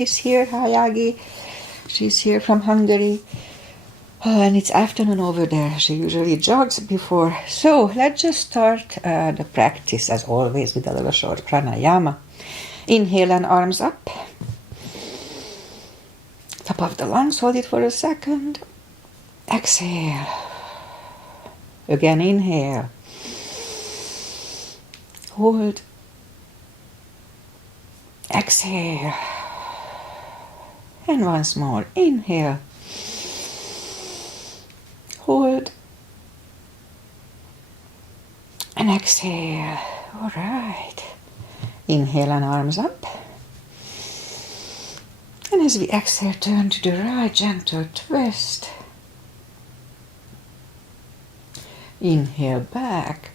is here, Hayagi. She's here from Hungary. And it's afternoon over there. She usually jogs before. So let's just start the practice as always with a little short pranayama. Inhale and arms up. Top of the lungs, hold it for a second. Exhale. Again, inhale. Hold. Exhale. And once more, inhale. Hold. And exhale. All right. Inhale and arms up. And as we exhale, turn to the right, gentle twist. Inhale back.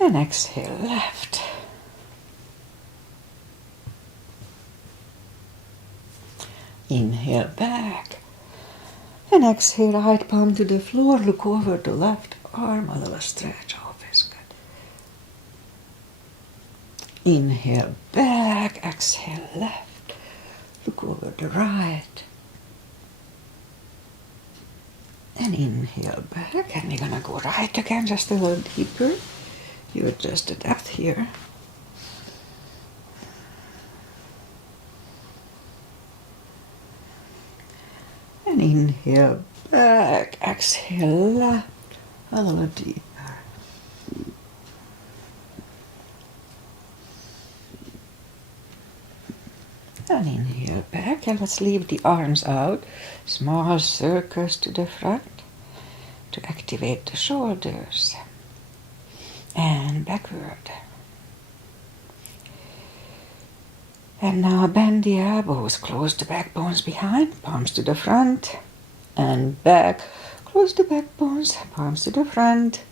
And exhale left. Inhale back. And exhale, right palm to the floor. Look over the left arm. A little stretch. Always good. Inhale back. Exhale left. Look over the right. And inhale back. And we're going to go right again, just a little deeper. You adjust the depth here. And inhale back, exhale left, a little deeper. And inhale back, and let's leave the arms out. Small circles to the front to activate the shoulders. And backward. And now bend the elbows, close the backbones behind, palms to the front, and back. Close the backbones, palms to the front,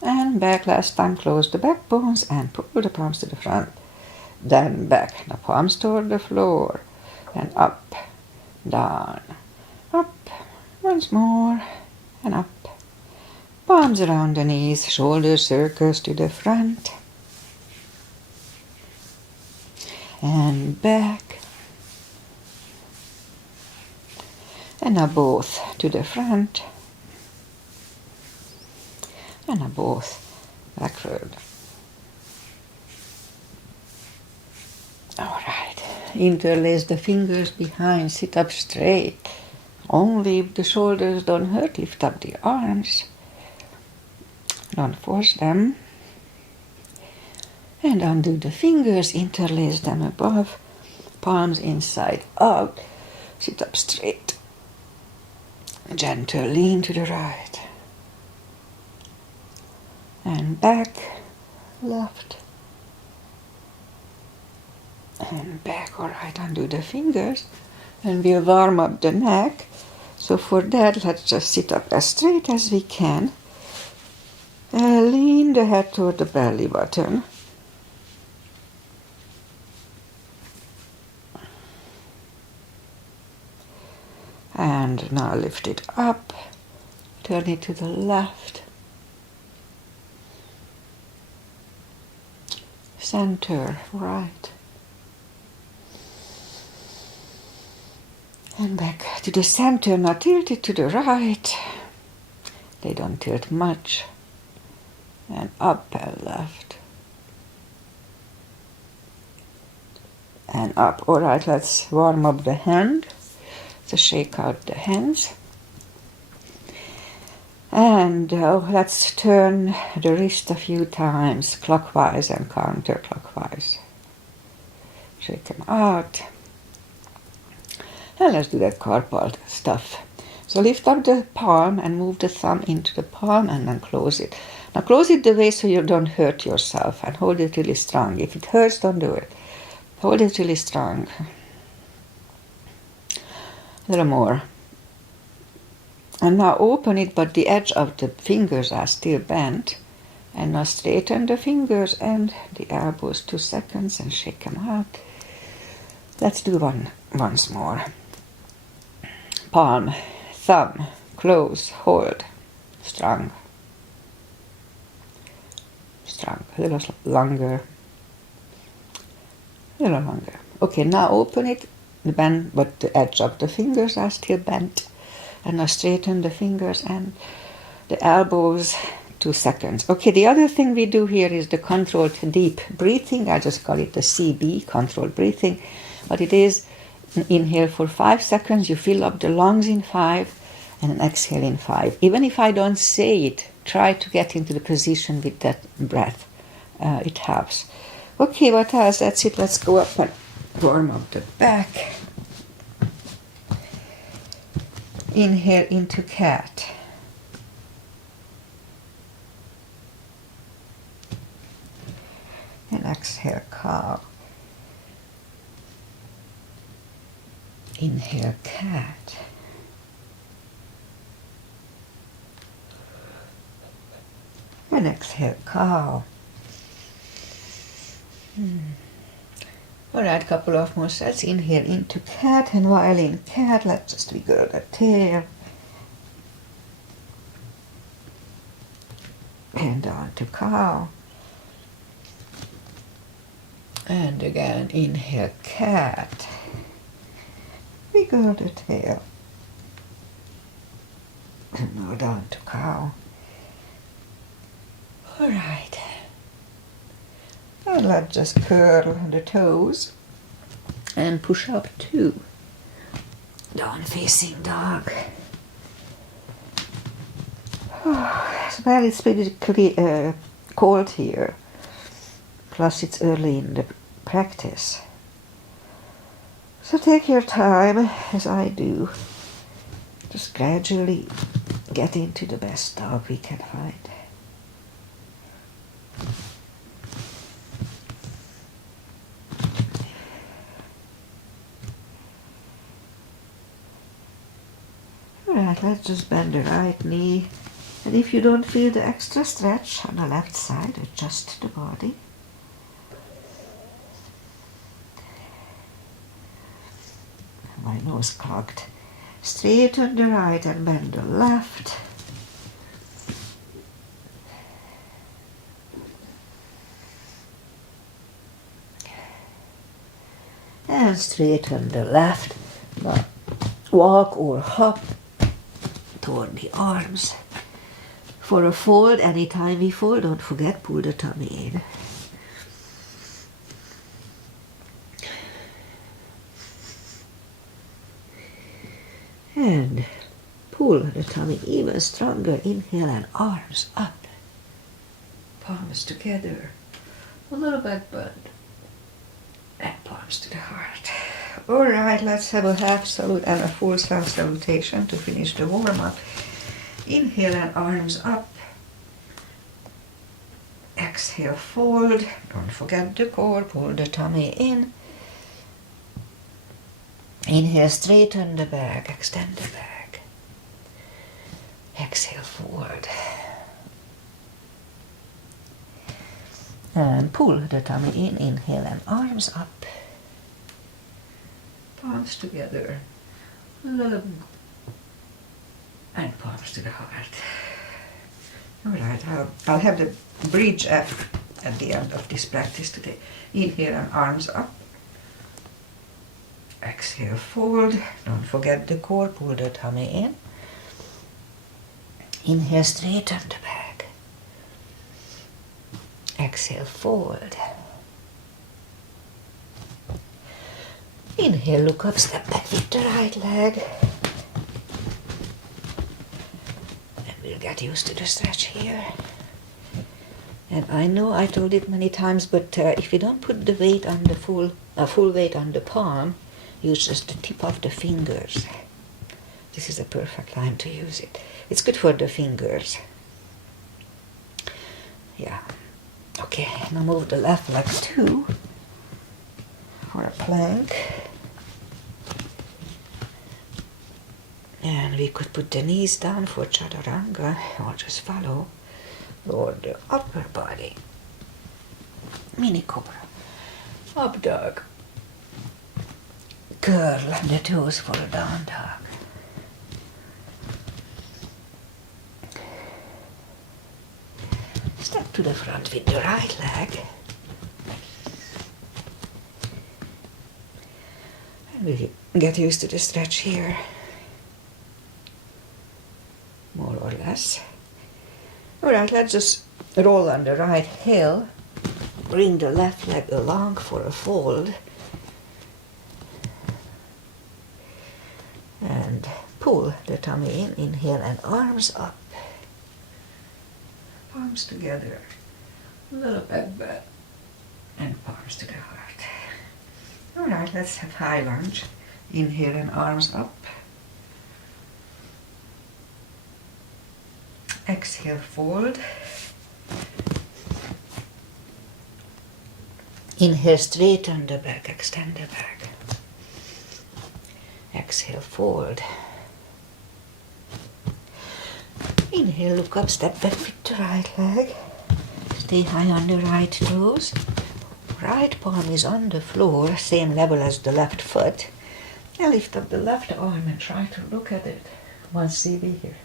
and back. Last time, close the backbones and pull the palms to the front. Then back, the palms toward the floor, and up, down, up, once more, and up. Palms around the knees, shoulder circles to the front. And back. And now both to the front. And now both backward. All right. Interlace the fingers behind. Sit up straight. Only if the shoulders don't hurt, lift up the arms. Don't force them. And undo the fingers, interlace them above, palms inside out, sit up straight. Gentle lean to the right. And back, left. And back, all right, undo the fingers. And we'll warm up the neck. So for that, let's just sit up as straight as we can. Lean the head toward the belly button. And now lift it up, turn it to the left, center, right, and back to the center. Now tilt it to the right, they don't tilt much, and up and left, and up. All right, let's warm up the hand. So shake out the hands. And let's turn the wrist a few times, clockwise and counterclockwise. Shake them out. And let's do that carpal stuff. So lift up the palm and move the thumb into the palm and then close it. Now close it the way so you don't hurt yourself and hold it really strong. If it hurts, don't do it. Hold it really strong. A little more. And now open it, but the edge of the fingers are still bent. And now straighten the fingers and the elbows 2 seconds and shake them out. Let's do once more. Palm, thumb, close, hold, strong. Strong, a little longer. Okay, now open it bend, but the edge of the fingers are still bent. And now straighten the fingers and the elbows, 2 seconds. Okay, the other thing we do here is the controlled deep breathing. I just call it the CB, controlled breathing. But it is inhale for 5 seconds, you fill up the lungs in 5, and then exhale in 5. Even if I don't say it, try to get into the position with that breath. It helps. Okay, what else? That's it. Let's go up and warm up the back. Inhale into cat. And exhale, cow. Inhale, cat. And exhale, cow. Alright, couple of more sets. Inhale into cat, and while in cat, let's just wiggle the tail. And on to cow. And again, inhale, cat. Wiggle the tail. And now down to cow. Alright. And let's just curl the toes and push up 2. Down facing dog. Well, it's pretty cold here. Plus it's early in the practice. So take your time, as I do. Just gradually get into the best dog we can find. Alright, let's just bend the right knee. And if you don't feel the extra stretch on the left side, adjust the body. My nose clogged. Straighten the right and bend the left. And straighten the left. Now walk or hop toward the arms. For a fold, anytime we fold, don't forget, pull the tummy in. And pull the tummy even stronger. Inhale and arms up. Palms together. A little back bend. And palms to the heart. Alright, let's have a half salute and a full self-salutation to finish the warm-up. Inhale and arms up. Exhale, fold. Don't forget the core. Pull the tummy in. Inhale, straighten the back. Extend the back. Exhale, forward. And pull the tummy in. Inhale and arms up. Palms together. And palms to the heart. Alright, I'll have the bridge at the end of this practice today. Inhale and arms up. Exhale, fold. Don't forget the core. Pull the tummy in. Inhale, straighten the back. Exhale, fold. Inhale, look up, step back with the right leg. And we'll get used to the stretch here. And I know I told it many times, but if you don't put the weight on the full weight on the palm, use just the tip of the fingers. This is a perfect time to use it. It's good for the fingers. Yeah. Okay, now move the left leg too for a plank. And we could put the knees down for chaturanga or just follow. Lower the upper body. Mini cobra. Up dog. Curl the toes for a down dog. Step to the front with the right leg. We get used to the stretch here, more or less. Alright, let's just roll on the right heel, bring the left leg along for a fold, and pull the tummy in, inhale and arms up, palms together, a little back bend, and palms to the heart. Alright, let's have high lunge, inhale and arms up, exhale, fold, inhale, straighten the back, extend the back, exhale, fold. Inhale, look up, step back with the right leg. Stay high on the right toes. Right palm is on the floor, same level as the left foot. Now lift up the left arm and try to look at it. 1 cm here.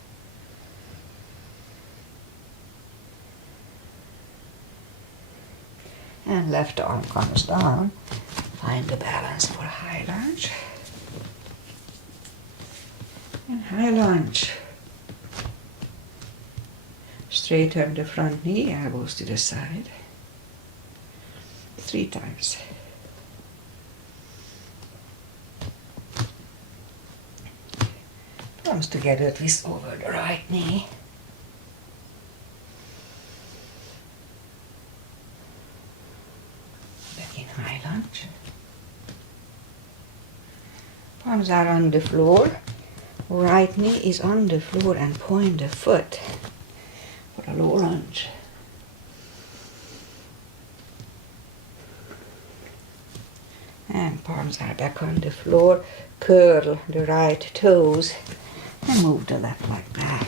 And left arm comes down. Find the balance for high lunge. And high lunge. Straighten the front knee, elbows to the side. 3 times. Palms together, twist over the right knee. Back in high lunge. Palms are on the floor. Right knee is on the floor and point the foot for a low lunge. And palms are back on the floor. Curl the right toes and move the left leg back.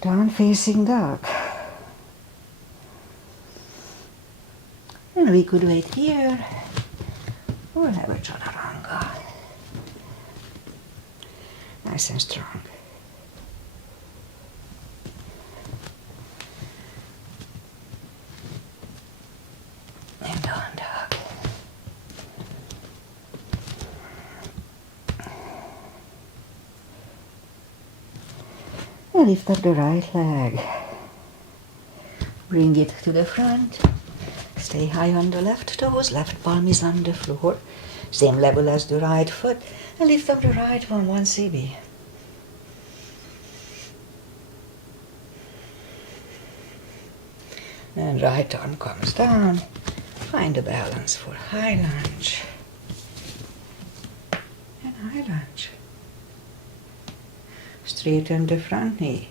Down facing dog. And we could wait here or have a chaturanga. Nice and strong. And down dog. And lift up the right leg. Bring it to the front. Stay high on the left toes. Left palm is on the floor. Same level as the right foot. And lift up the right one, 1 cm. And right arm comes down. Find the balance for high lunge. And high lunge. Straighten the front knee.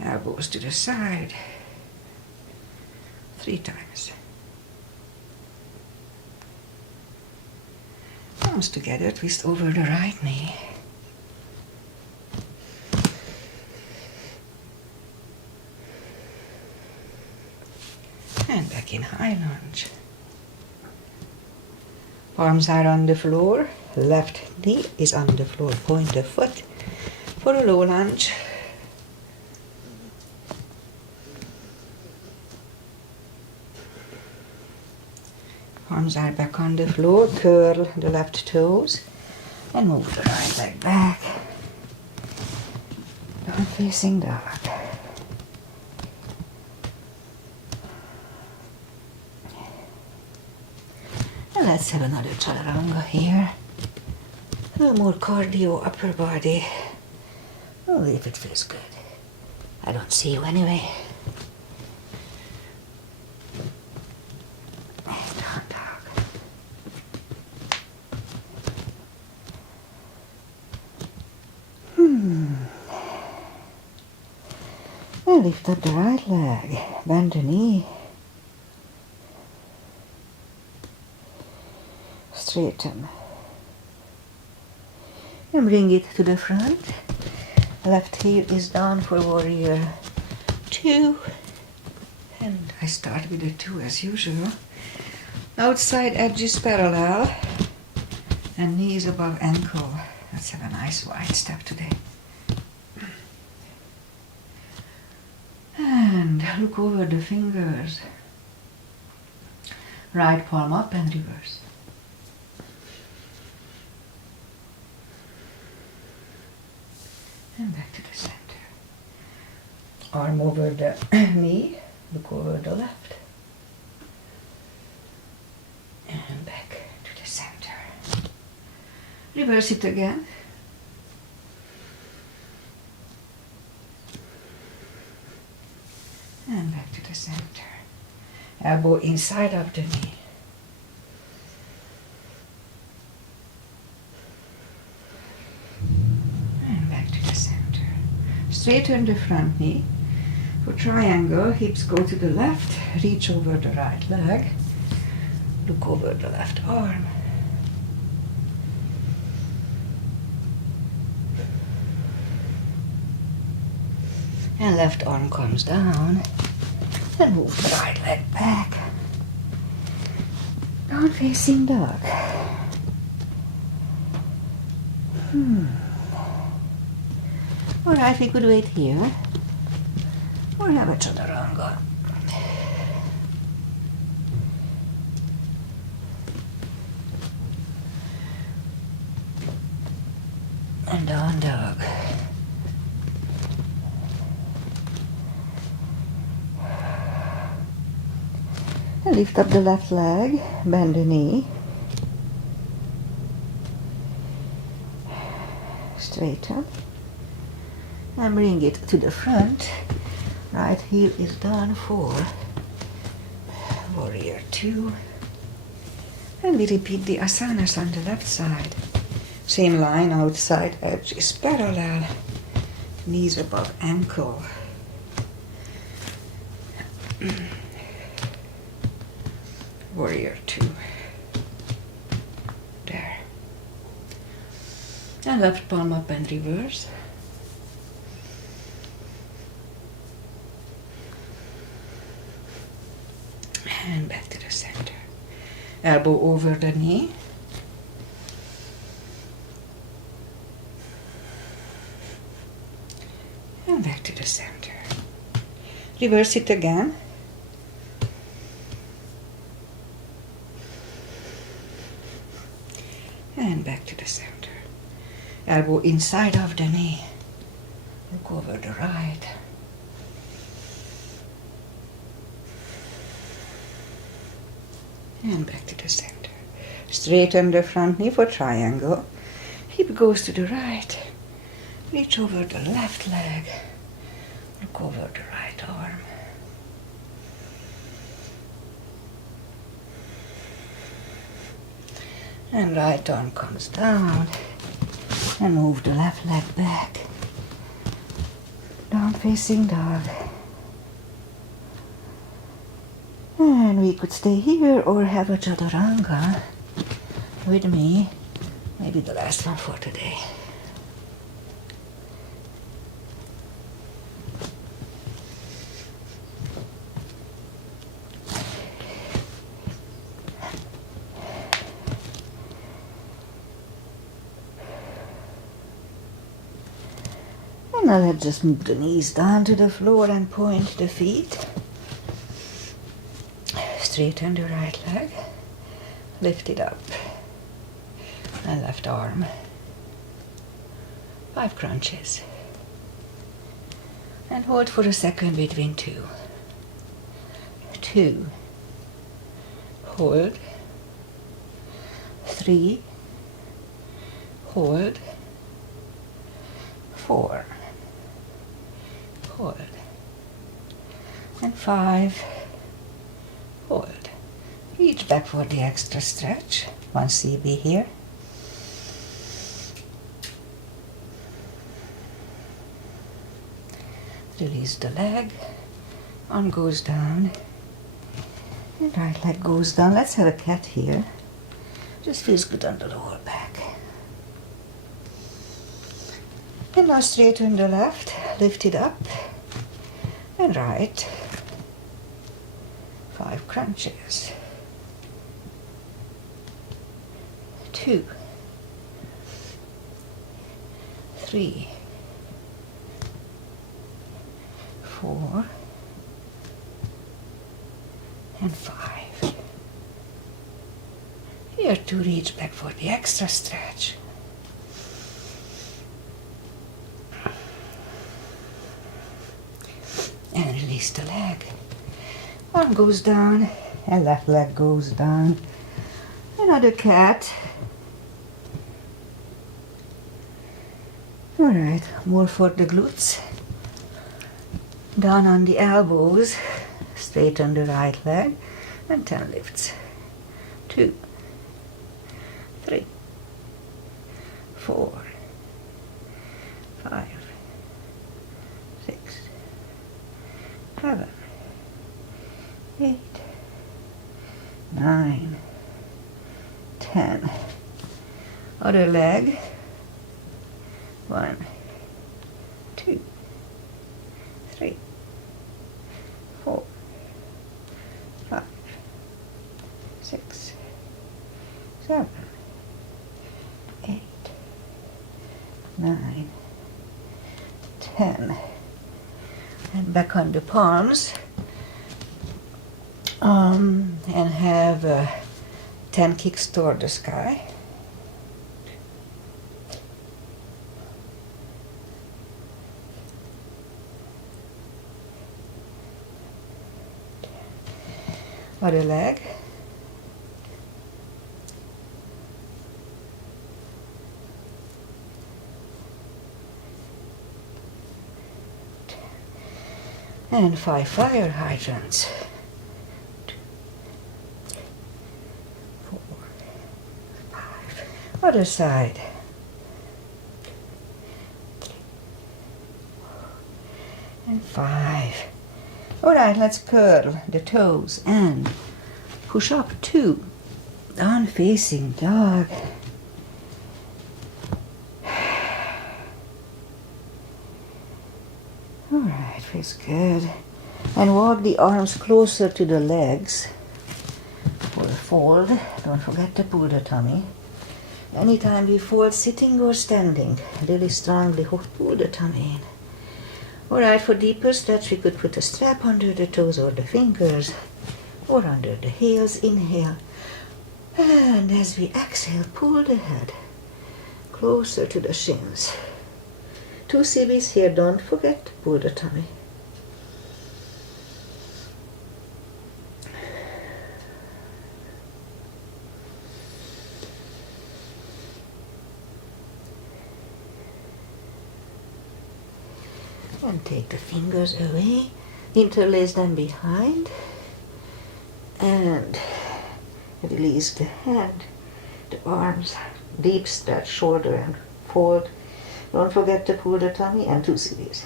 Elbows to the side. 3 times. Palms together, twist over the right knee. And back in high lunge. Palms are on the floor. Left knee is on the floor. Point the foot for a low lunge. Arms are back on the floor. Curl the left toes and move the right leg back. Down facing dog. And let's have another chaturanga here. A little more cardio, upper body. Only if it feels good. I don't see you anyway. Down dog. And lift up the right leg. Bend the knee. Straighten. And bring it to the front. Left heel is down for warrior 2. And I start with the 2 as usual. Outside edge is parallel. And knees above ankle. Let's have a nice wide step today. And look over the fingers. Right palm up and reverse. back to the center. Arm over the knee, look over the left. And back to the center. Reverse it again. And back to the center. Elbow inside of the knee. And back to the center. Straighten the front knee. For triangle, hips go to the left, reach over the right leg, look over the left arm. And left arm comes down, and move the right leg back. Down facing dog. Alright, we could wait here. Or have a chaturanga. And down dog. And lift up the left leg, bend the knee. Straighten. And bring it to the front. Right heel is done for warrior 2. And we repeat the asanas on the left side. Same line, outside edge is parallel. Knees above ankle. Warrior 2. There. And left palm up and reverse. And back to the center. Elbow over the knee. And back to the center. Reverse it again. And back to the center. Elbow inside of the knee. Look over the right. And back to the center. Straighten the front knee for triangle. Hip goes to the right. Reach over the left leg. Look over the right arm. And right arm comes down. And move the left leg back. Down facing dog. And we could stay here or have a chaturanga with me. Maybe the last one for today. And now let's just move the knees down to the floor and point the feet. Straighten the right leg, lift it up, and left arm. 5 crunches. And hold for a second between 2. 2. Hold. 3. Hold. 4. Hold. And 5. Hold. Reach back for the extra stretch. 1 CB here. Release the leg. Arm goes down. And right leg goes down. Let's have a cat here. Just feels good on the lower back. And now straighten the left. Lift it up. And right. 5 crunches. 2. 3. 4. And 5. Here to reach back for the extra stretch. release the leg. Arm goes down, and left leg goes down. Another cat. Alright, more for the glutes. Down on the elbows, straighten the right leg, and 10 lifts. 2, 3, 4, 5, 6, 7, 8, 9, 10. Other leg. 1, 2, 3, 4, 5, 6, 7, 8, 9, 10. And back on the palms. And have 10 kicks toward the sky. Other leg. And 5 fire hydrants. 2, 3, 4, 5. Other side. 2, 3, 4, and 5. Alright, let's curl the toes and push up 2. Down facing dog. Alright, feels good. And walk the arms closer to the legs for a fold. Don't forget to pull the tummy. Anytime we fold, sitting or standing, really strongly pull the tummy in. Alright, for deeper stretch, we could put a strap under the toes or the fingers or under the heels. Inhale. And as we exhale, pull the head closer to the shins. 2 CBs here, don't forget to pull the tummy. And take the fingers away, interlace them behind, and release the hand, the arms, deep stretch, shoulder and fold. Don't forget to pull the tummy and 2 CBs.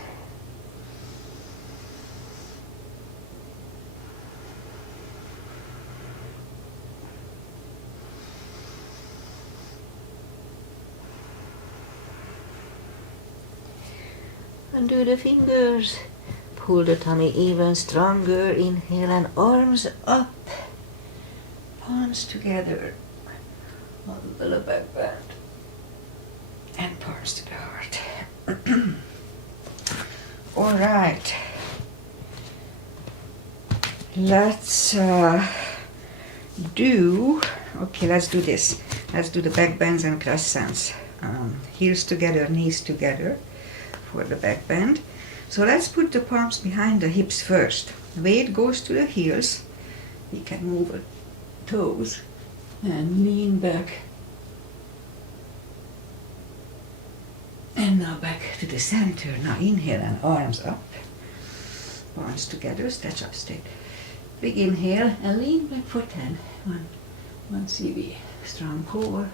Undo the fingers, pull the tummy even stronger, inhale and arms up, palms together on the low back bend, and palms to the heart. Alright, let's do this. Let's do the back bends and crescents. Heels together, knees together for the back bend. So let's put the palms behind the hips first. Weight goes to the heels. We can move our toes and lean back. And now back to the center. Now inhale and arms up. Palms together, stretch up straight. Big inhale and lean back for 10. 1 CB. Strong core.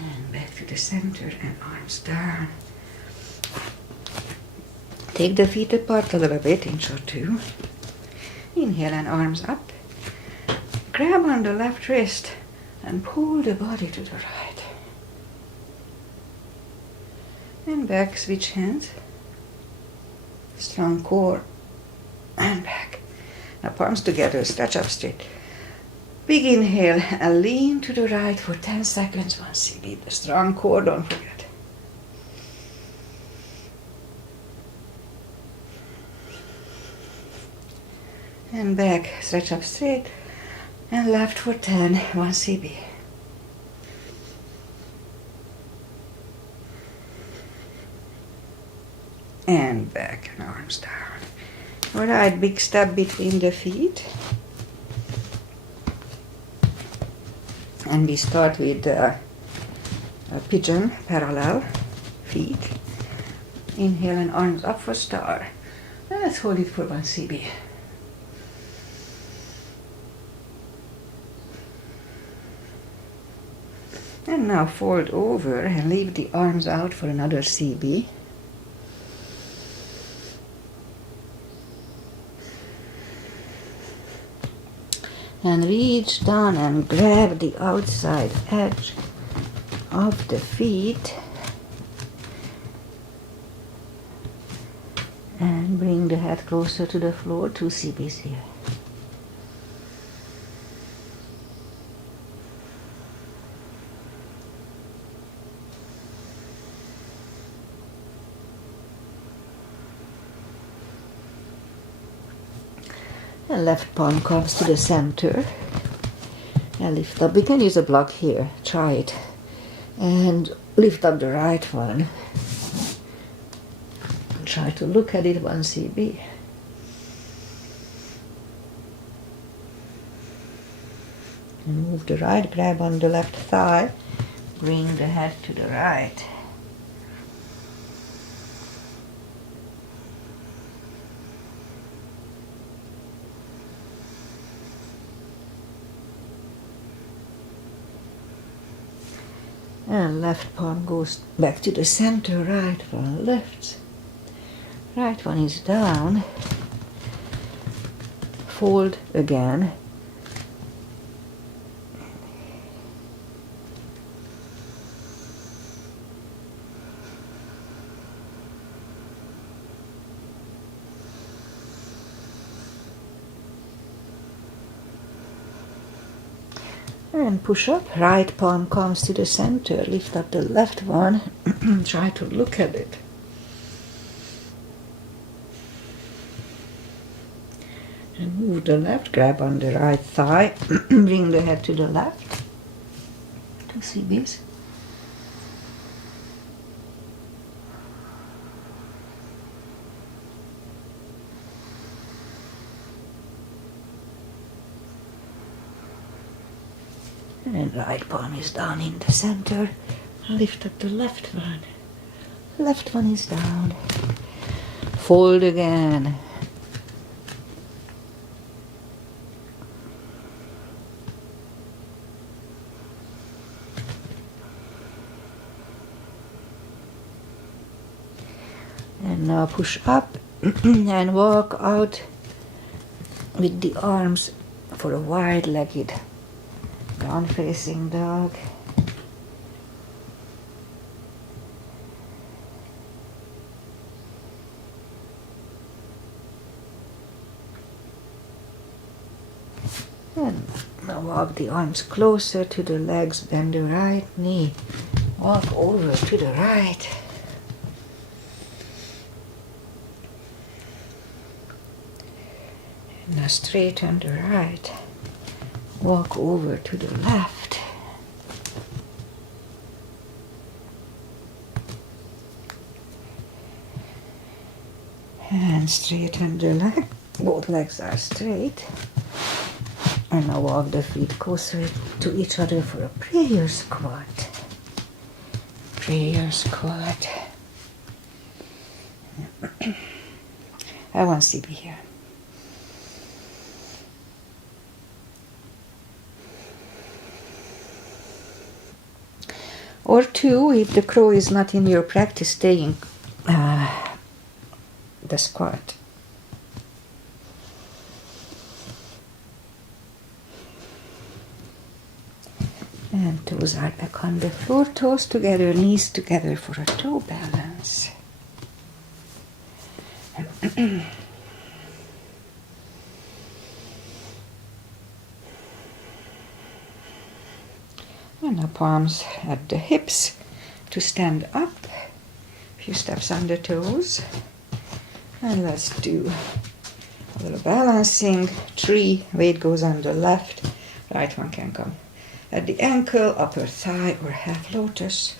And back to the center and arms down. Take the feet apart a little bit, inch or 2. Inhale and arms up. Grab on the left wrist and pull the body to the right. And back, switch hands. Strong core. And back. Now palms together, stretch up straight. Big inhale and lean to the right for 10 seconds. 1 CB. The strong core, don't forget. And back, stretch up straight. And left for 10. 1 CB. Alright, big step between the feet. And we start with a pigeon, parallel feet. Inhale and arms up for star. And let's hold it for 1 CB. And now fold over and leave the arms out for another CB. And reach down and grab the outside edge of the feet. And bring the head closer to the floor, 2 CBs here. And left palm comes to the center. And lift up. We can use a block here. Try it. And lift up the right one. Try to look at it 1 CB. And move the right, grab on the left thigh. Bring the head to the right. And left palm goes back to the center, right one left. Right one is down. Fold again. And push up. Right palm comes to the center. Lift up the left one. Try to look at it. And move the left. Grab on the right thigh. Bring the head to the left. 2 CBs. And right palm is down in the center. Lift up the left one. Left one is down. Fold again. And now push up and walk out with the arms for a wide-legged down-facing dog. And now walk the arms closer to the legs, bend the right knee, walk over to the right. And now straighten the right, walk over to the left. And straighten the leg, both legs are straight. And now walk the feet closer to each other for a prayer squat. Prayer squat. I want CB here. Or 2, if the crow is not in your practice, staying the squat. And toes are back on the floor, toes together, knees together for a toe balance. And now palms at the hips to stand up. A few steps on the toes. And let's do a little balancing. 3, weight goes on the left. Right one can come at the ankle, upper thigh, or half lotus.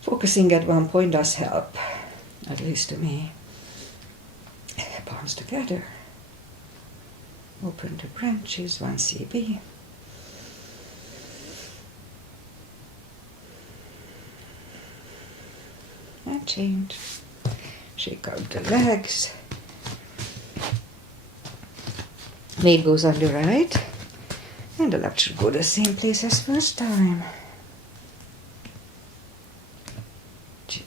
Focusing at one point does help, at least to me. Palms together. Open the branches, 1 cb. And change. Shake out the legs. Weight goes on the right. And the left should go the same place as first time. G.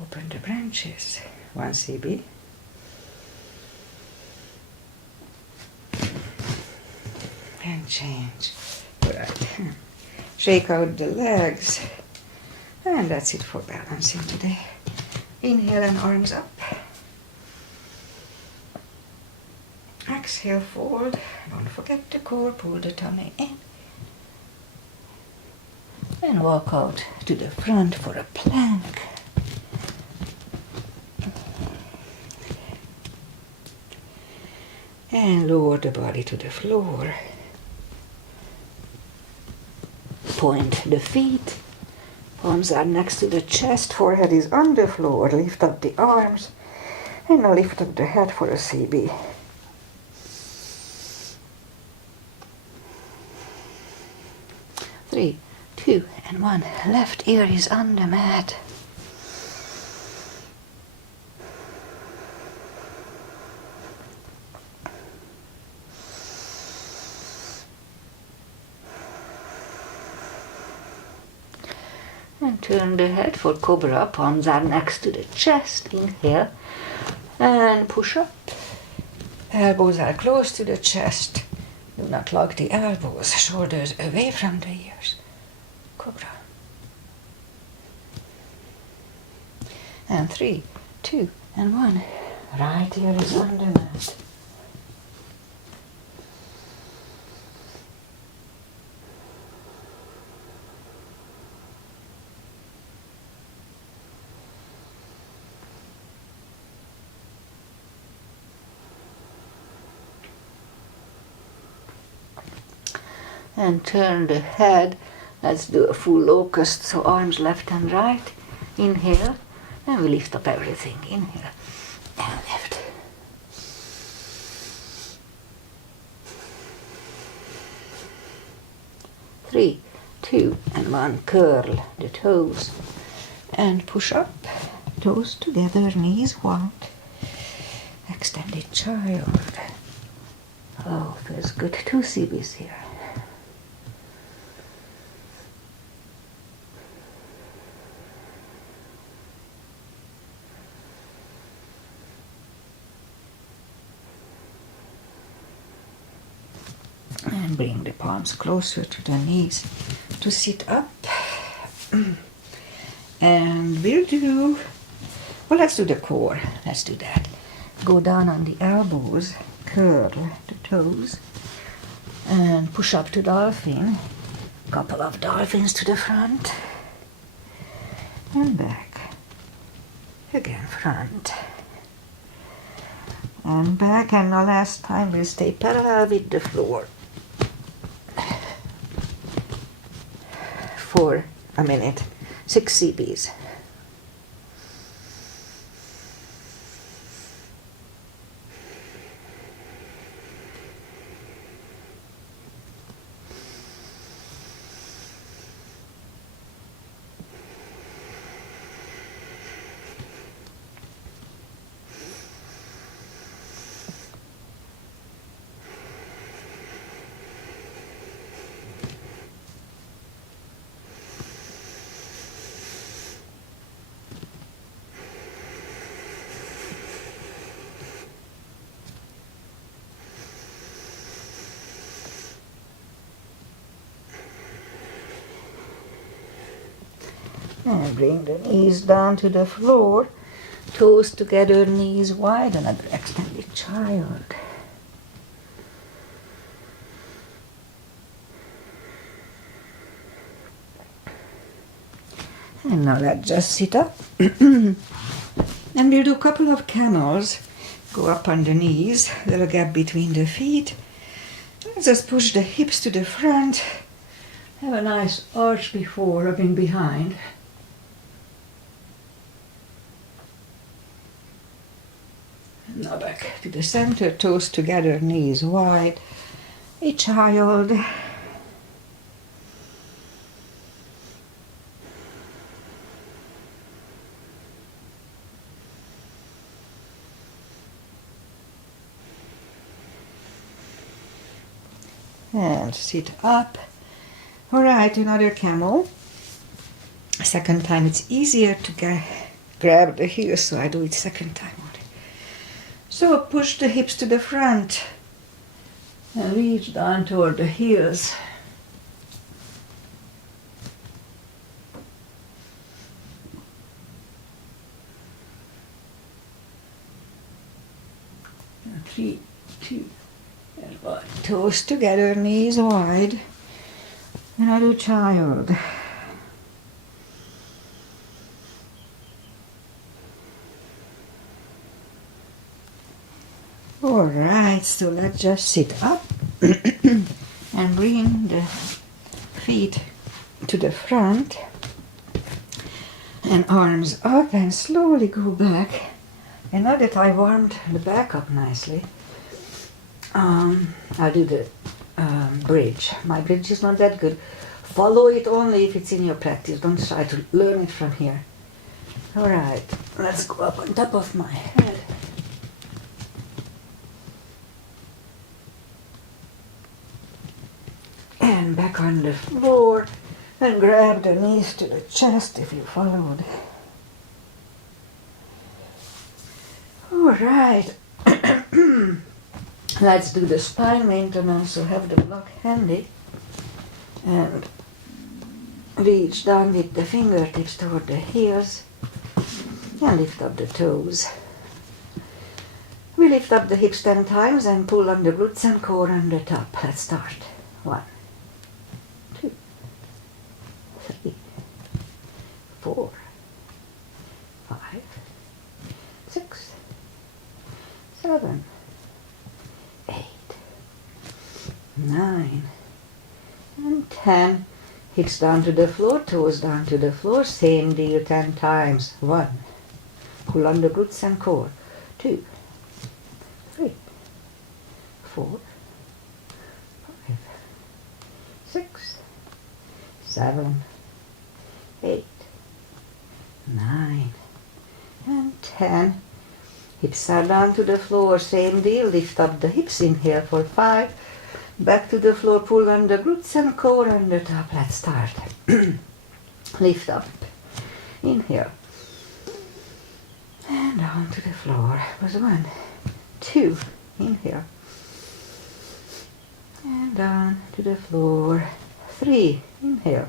Open the branches, 1 cb. And change. Right. Shake out the legs. And that's it for balancing today. Inhale and arms up. Exhale, fold. Don't forget the core, pull the tummy in. And walk out to the front for a plank. And lower the body to the floor. Point the feet. Palms are next to the chest, forehead is on the floor. Lift up the arms. And now lift up the head for a CB. Three, 2, and 1. Left ear is on the mat. And turn the head for cobra. Palms are next to the chest. Inhale and push up. Elbows are close to the chest. Do not lock the elbows. Shoulders away from the ears. Cobra. And 3, 2, and 1. Right ear is on the mat. And turn the head. Let's do a full locust, so arms left and right. Inhale, and we lift up everything. Inhale, and lift. Three, 2, and 1. Curl the toes and push up. Toes together, knees wide. Extended child. Oh, feels good. 2 CBs here. And bring the palms closer to the knees to sit up. And we'll do, well, let's do the core. Let's do that. Go down on the elbows, curl the toes, and push up to dolphin. Couple of dolphins to the front. And back. Again, front. And back, and now last time we'll stay parallel with the floor. For a minute. 6 CBs. And bring the knees down to the floor, toes together, knees wide, another extended child. And now let's just sit up. And we'll do a couple of camels. Go up on the knees, little gap between the feet. Just push the hips to the front. Have a nice arch before, rubbing behind. Now back to the center, toes together, knees wide. A child. And sit up. Alright, another camel. Second time it's easier to grab the heels, so I do it second time only. So push the hips to the front and reach down toward the heels. And 3, 2, and 1. Toes together, knees wide. Another child. Alright, so let's just sit up and bring the feet to the front and arms up and slowly go back. And now that I warmed the back up nicely, I'll do the bridge. My bridge is not that good. Follow it only if it's in your practice. Don't try to learn it from here. Alright, let's go up on top of my head. And back on the floor. And grab the knees to the chest if you followed. Alright. Let's do the spine maintenance, so have the block handy. And reach down with the fingertips toward the heels. And lift up the toes. We lift up the hips 10 times and pull on the glutes and core on the top. Let's start. 1, 2, 3, 4, 5, 6, 7, 8, 9, and 10. Hips down to the floor, toes down to the floor. Same deal 10 times. 1. Pull on the glutes and core. 2, 3, 4, 5, 6, 7, 8, 9, and 10. Hips are down to the floor, same deal. Lift up the hips, inhale for 5. Back to the floor, pull on the glutes and core on the top. Let's start. Lift up, inhale, and down to the floor. Was 1, 2, inhale, and down to the floor. 3, inhale,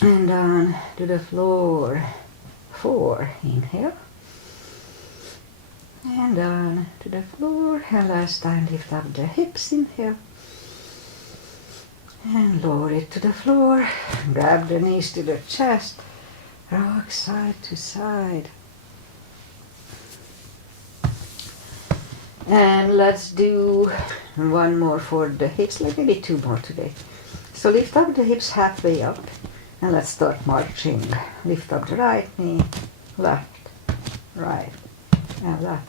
and down to the floor. 4, inhale, and down to the floor. And last time, lift up the hips, inhale, and lower it to the floor. Grab the knees to the chest, rock side to side. And let's do one more for the hips, like maybe 2 more today. So lift up the hips halfway up, and let's start marching. Lift up the right knee, left, right, and left,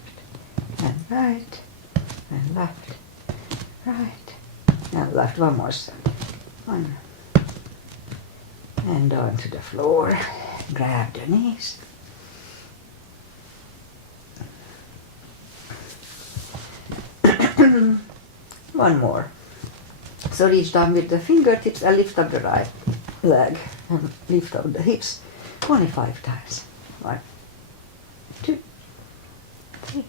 and right, and left, right, and left. One more set. 1. And down to the floor. Grab the knees. One more. So reach down with the fingertips and lift up the right leg and lift up the hips 25 times. 1, 2, 3.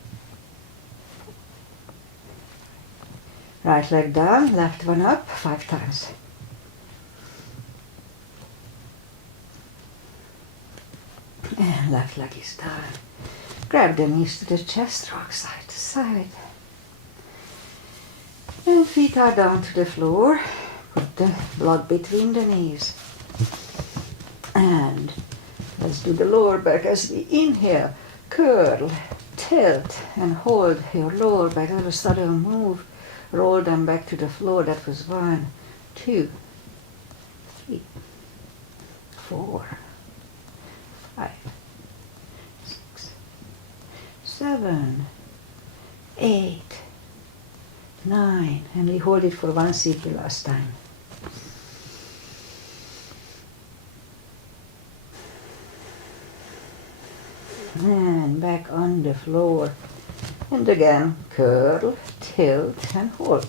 Right leg down, left one up 5 times. And left leg is down. Grab the knees to the chest, rock side to side. And feet are down to the floor. Put the block between the knees. And let's do the lower back as we inhale. Curl tilt and hold your lower back. That was a sudden move. Roll them back to the floor. That was 1, 2, 3, 4, 5, 6, 7, 8, 9. And we hold it for 1 CP last time. And back on the floor. And again, curl, tilt, and hold.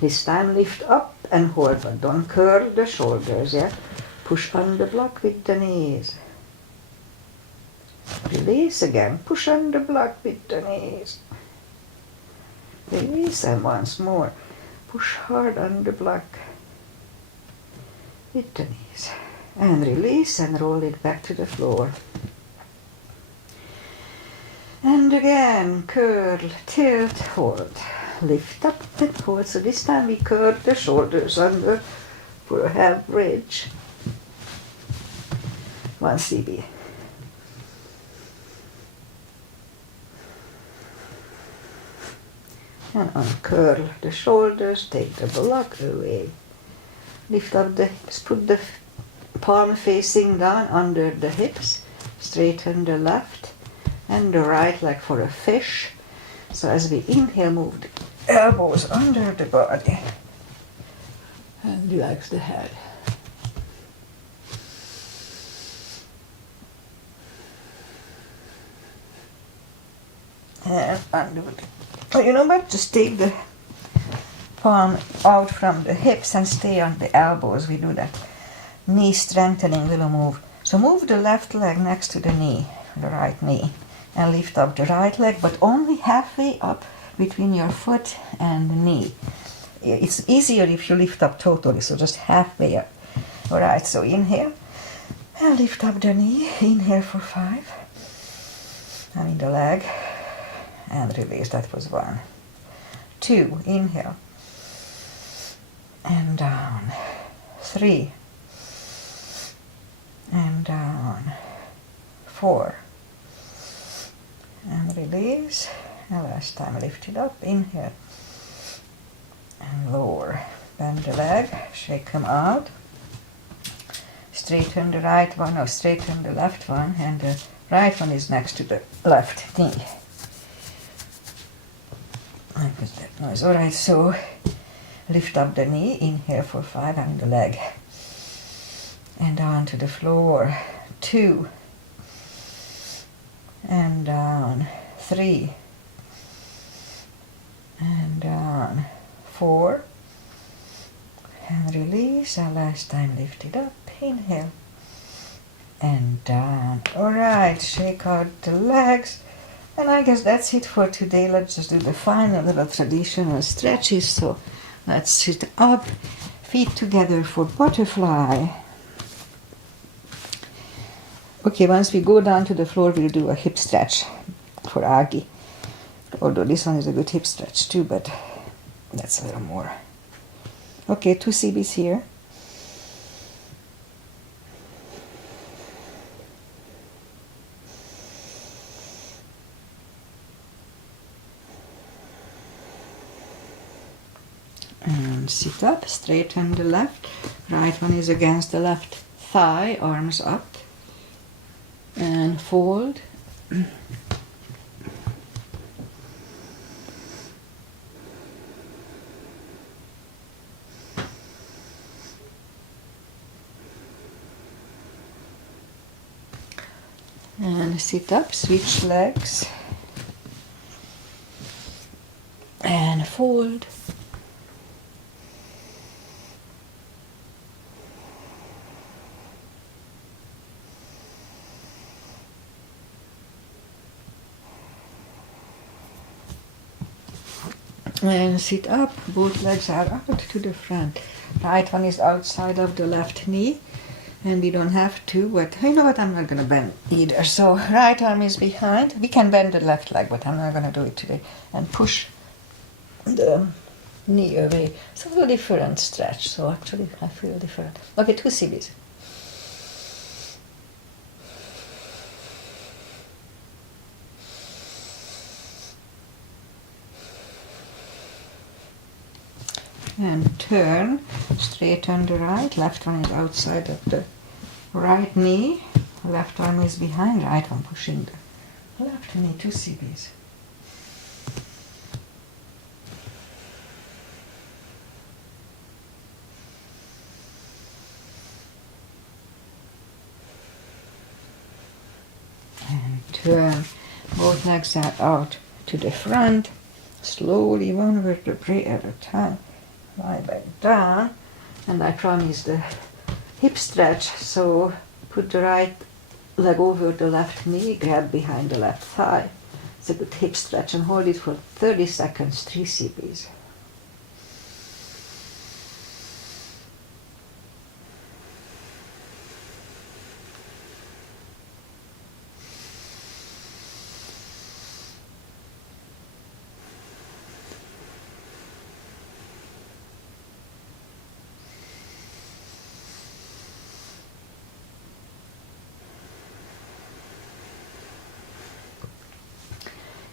This time lift up and hold, but don't curl the shoulders, yeah? Push on the block with the knees. Release again, push on the block with the knees. Release, and once more, push hard on the block with the knees. And release and roll it back to the floor. And again, curl, tilt, hold. Lift up and hold. So this time we curl the shoulders under for a half bridge. 1 CB. And uncurl the shoulders, take the block away. Lift up the hips, put the palm facing down under the hips. Straighten the left and the right leg for a fish. So as we inhale, move the elbows under the body and relax the head. And undo it. Oh, you know what? Just take the palm out from the hips and stay on the elbows. We do that. Knee strengthening little move. So move the left leg next to the knee, the right knee. And lift up the right leg, but only halfway up between your foot and the knee. It's easier if you lift up totally, so just halfway up. Alright, so inhale, and lift up the knee. Inhale for 5. I mean the leg. And release, that was 1. 2, inhale. And down. 3. And down. 4. And release. And last time lift it up, inhale. And lower. Bend the leg, shake them out. Straighten the right one, or straighten the left one, and the right one is next to the left knee. I put that noise. Alright, so lift up the knee, inhale for 5, and the leg. And down to the floor. 2. And down. 3. And down. 4. And release. And last time lift it up. Inhale. And down. Alright, shake out the legs. And I guess that's it for today. Let's just do the final little traditional stretches. So let's sit up, feet together for butterfly. Okay, once we go down to the floor, we'll do a hip stretch for Agi. Although this one is a good hip stretch too, but that's a little more. Okay, 2 CBs here. And sit up, straighten the left. Right one is against the left thigh, arms up. And fold. And sit up, switch legs. And fold. And sit up, both legs are out to the front. Right one is outside of the left knee, and we don't have to, but you know what, I'm not going to bend either. So right arm is behind. We can bend the left leg, but I'm not going to do it today. And push the knee away. It's a little different stretch, so actually I feel different. Okay, 2 CBs. and turn, straighten the right, left one is outside of the right knee, left arm is behind, right one pushing the left knee to CBs. And turn, both legs are out to the front, slowly one vertebrae at a time, lie back down, and I promise the hip stretch, so put the right leg over the left knee, grab behind the left thigh. It's a good hip stretch and hold it for 30 seconds, 3 CBs.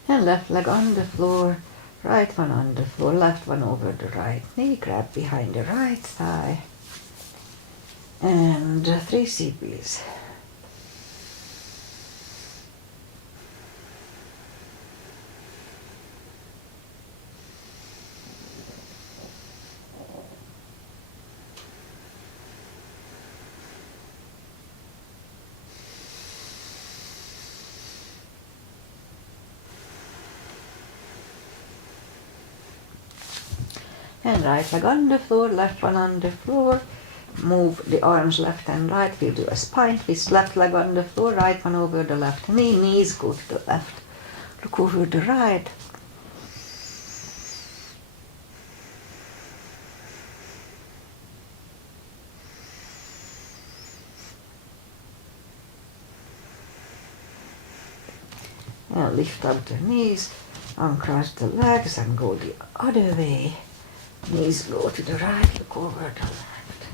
And left leg on the floor, right one on the floor, left one over the right knee, grab behind the right thigh, and 3 CBs. And right leg on the floor, left one on the floor. Move the arms left and right. We'll do a spine twist. Left leg on the floor, right one over the left knee. Knees go to the left. Look over the right. And lift up the knees, uncross the legs and go the other way. Knees go to the right, look over the left.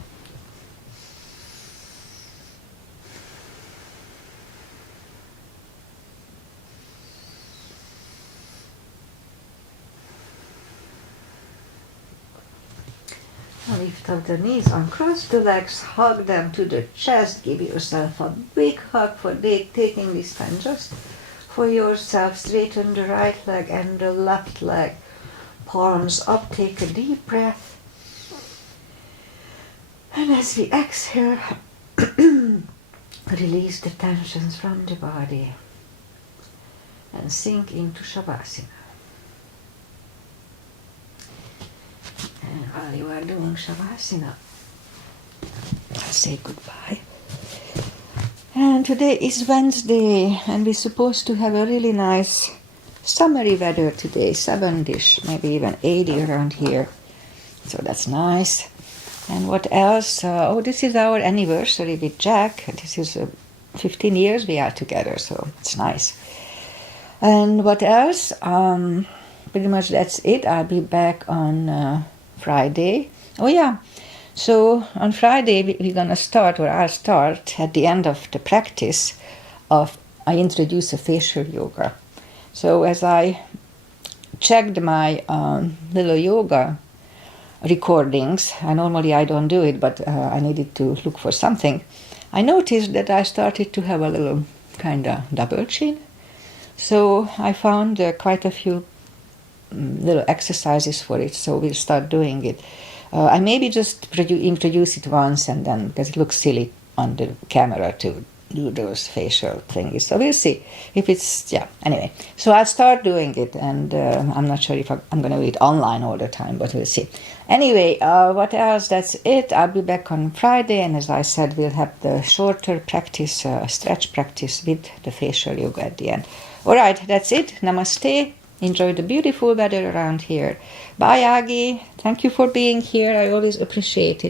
Now lift up the knees, uncross the legs, hug them to the chest, give yourself a big hug for taking this time just for yourself. Straighten the right leg and the left leg. Palms up, take a deep breath. And as we exhale, release the tensions from the body and sink into Shavasana. And while you are doing Shavasana, I'll say goodbye. And today is Wednesday, and we're supposed to have a really nice summery weather today, 70ish, maybe even 80 around here. So that's nice. And what else? This is our anniversary with Jack. This is 15 years we are together, so it's nice. And what else? Pretty much that's it. I'll be back on Friday. Oh yeah, so on Friday we're gonna start, or I'll start at the end of the practice of, I introduce a facial yoga. So as I checked my little yoga recordings, and normally I don't do it, but I needed to look for something, I noticed that I started to have a little kind of double chin. So I found quite a few little exercises for it, so we'll start doing it. I maybe just introduce it once and then, because it looks silly on the camera to do those facial things. So we'll see if it's, yeah, anyway. So I'll start doing it, and I'm not sure if I'm going to do it online all the time, but we'll see. Anyway, what else? That's it. I'll be back on Friday, and as I said, we'll have the shorter practice, stretch practice with the facial yoga at the end. All right, that's it. Namaste. Enjoy the beautiful weather around here. Bye, Agi. Thank you for being here. I always appreciate it.